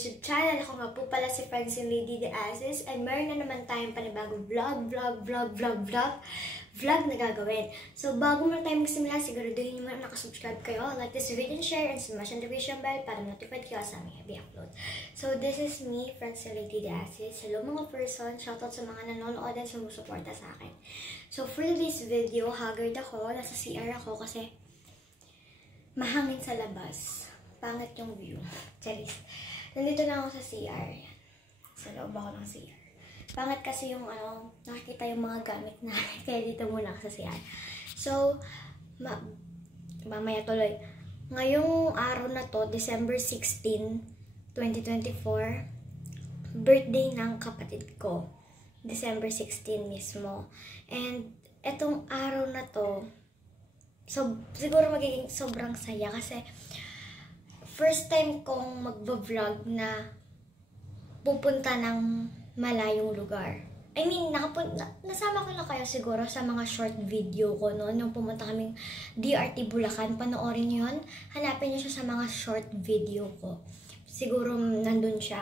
YouTube channel. Ako nga po pala si Francine Lady De Asis and meron na naman tayong panibagong vlog na gagawin. So, bago muna tayo magsimula, siguraduhin nyo muna nakasubscribe kayo, like this video and share, and smash the notification bell para notified kayo sa aming heavy upload. So, this is me, Francine Lady De Asis. Hello mga person, shoutout sa mga nanonood at sumusuporta sa akin. So, for this video, haggard ako, nasa CR ako kasi mahangin sa labas. Pangit yung view. Charis. Nandito na ako sa CR. Sa loob ako ng CR. Pangit kasi yung nakikita yung mga gamit na. Kaya dito muna ako sa CR. So, mamaya tuloy. Ngayong araw na to, December 16, 2024, birthday ng kapatid ko. December 16 mismo. And, etong araw na to, so, siguro magiging sobrang saya kasi first time kong magba-vlog na pupunta ng malayong lugar. I mean, nasama ko na kayo siguro sa mga short video ko noon. Nung pumunta kaming DRT Bulacan, panoorin nyo yun. Hanapin nyo siya sa mga short video ko. Siguro nandun siya.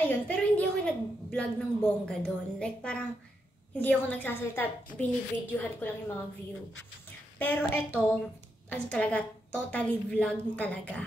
Ayun, pero hindi ako nag-vlog ng bongga doon. Like parang hindi ako nagsasalita, binivideohan ko lang yung mga view. Pero eto, talaga, totally vlog talaga.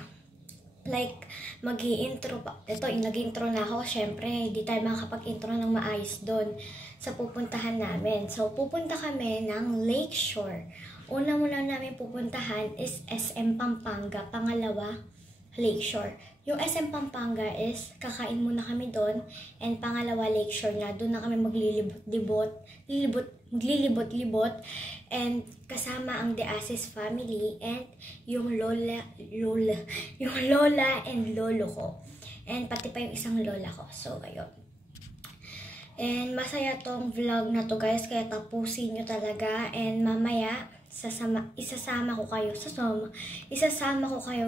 Like, mag-i-intro pa. Ito, nag-intro na ako. Siyempre, hindi tayo makakapag-intro ng maayos doon sa pupuntahan namin. So, pupunta kami ng Lakeshore. Una muna namin pupuntahan is SM Pampanga. Pangalawa, Lakeshore. Yung SM Pampanga is, kakain muna kami doon. And pangalawa, Lakeshore na. Doon na kami maglilibot-libot. And kasama ang De Asis family and yung lola and lolo ko. And pati pa yung isang lola ko. So, ayun. And masaya tong vlog na to guys. Kaya tapusin nyo talaga. And mamaya, isasama ko kayo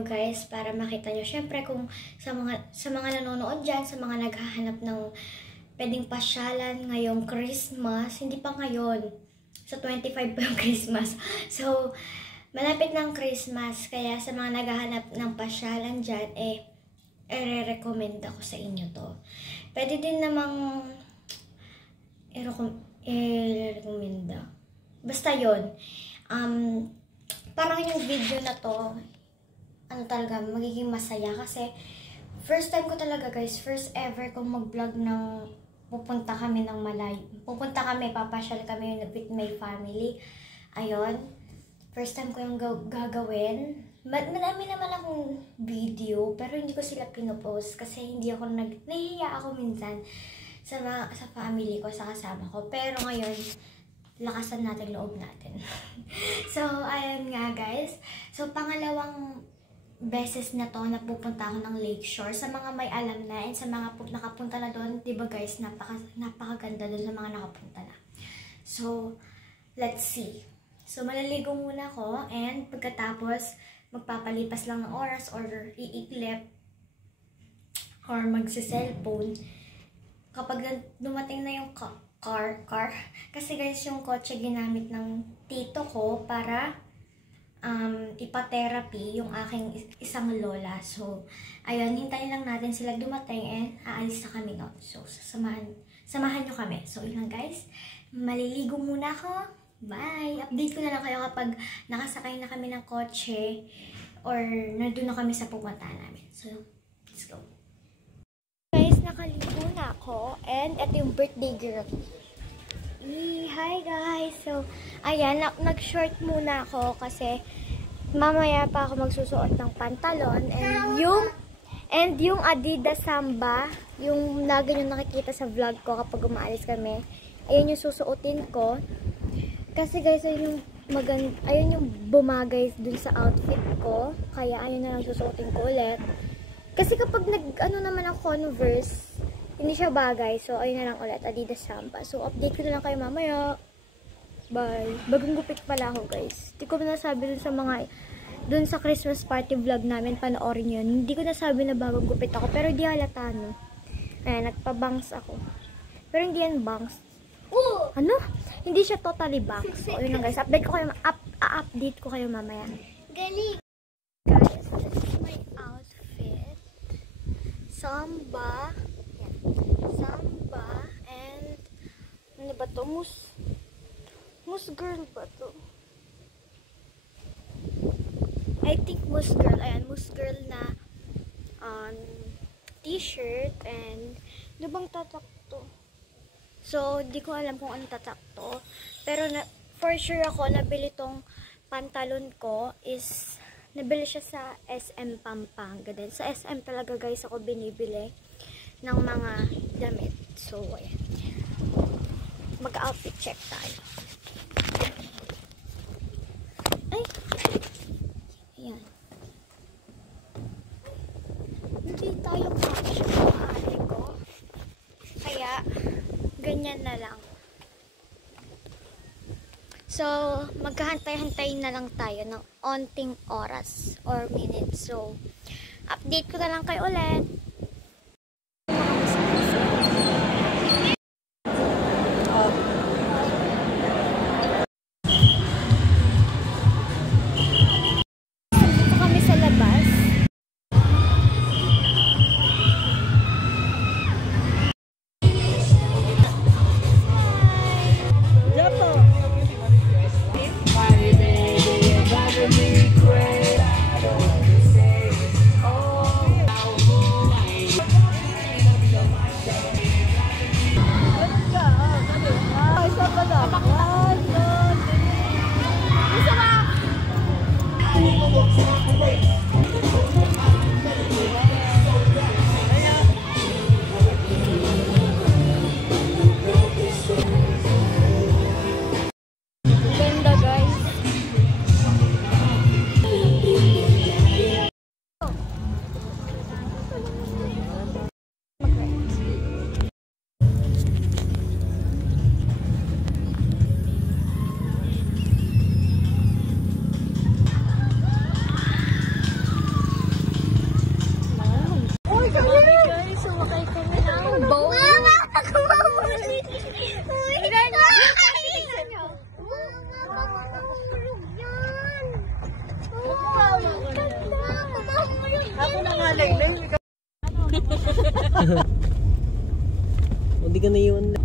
guys para makita nyo. Syempre kung sa mga nanonood dyan, sa mga naghahanap ng pwedeng pasyalan ngayong Christmas, hindi pa ngayon. Sa 25 pa yung Christmas. So, malapit ng Christmas. Kaya sa mga naghahanap ng pasyalan dyan, i-recommend ako sa inyo to. Pwede din namang i-recommenda. Basta yun. Parang yung video na to, talaga, magiging masaya. Kasi, first time ko talaga guys, first ever kong mag-vlog ng pupunta kami ng malayo. Papasyal kami with my family. Ayun. First time ko yung gagawin. Marami naman akong video, pero hindi ko sila pinopost kasi hindi ako nahihiya ako minsan sa family ko, sa kasama ko. Pero ngayon, lakasan natin loob natin. So, ayun nga guys. So, pangalawang beses na to na pupunta ako ng Lakeshore. Sa mga may alam na and sa mga nakapunta na doon, diba guys, napakaganda doon sa mga nakapunta na. So, let's see. So, malaligo muna ako and pagkatapos, magpapalipas lang ng oras or iiklip or magsi-cellphone. Kapag dumating na yung car, kasi guys, yung kotse ginamit ng tito ko para ipa-therapy yung aking isang lola. So, ayun, hintayin lang natin sila dumating and aalis na kami noon. So, samahan nyo kami. So, yun lang guys. Maliligo muna ako. Bye! Update ko na lang kayo kapag nakasakay na kami ng kotse or nandun na kami sa pupuntahan namin. So, let's go. Guys, nakaligo na ako and ito yung birthday girl. Hi guys! So, ayan, nag-short muna ako kasi mamaya pa ako magsusuot ng pantalon and yung Adidas Samba, yung lagi nyo nakikita sa vlog ko kapag umaalis kami, ayun yung susuotin ko. Kasi guys, ayun yung bumagay dun sa outfit ko, kaya ayun na lang susuotin ko ulit. Kasi kapag naman ang Converse, hindi siya bagay. So, ayun na lang ulit. Adidas Samba. So, update ko na lang kayo mamaya. Bye. Bagong gupit pala ako, guys. Hindi ko nasabi dun sa Christmas party vlog namin, panoorin yun. Hindi ko nasabi na bagong gupit ako. Pero di halata, no? Ayan, nagpa-bangs ako. Pero hindi yan bangs. Ano? Hindi siya totally bangs. So, ayun lang, guys. Update ko kayo mamaya. Galing! Guys, this is my outfit. Samba. Yan. Samba. And, ano ba to? Moose girl ba to? I think Moose girl. Ayan, Moose girl na t-shirt. And, ano bang tatak to? So, di ko alam kung ano tatak to. Pero, for sure ako, nabili tong pantalon ko is, nabili siya sa SM Pampanga din. Sa SM talaga guys ako binibili ng mga damit. So, ayan. Mag-outfit check tayo. Ay! Ayan. Hindi tayo match ng ate ko. Kaya, ganyan na lang. So, maghahantay-hantay na lang tayo ng onting oras or minutes. So, update ko na lang kayo ulit. Dito kami sa labas. Hindi ka na yun.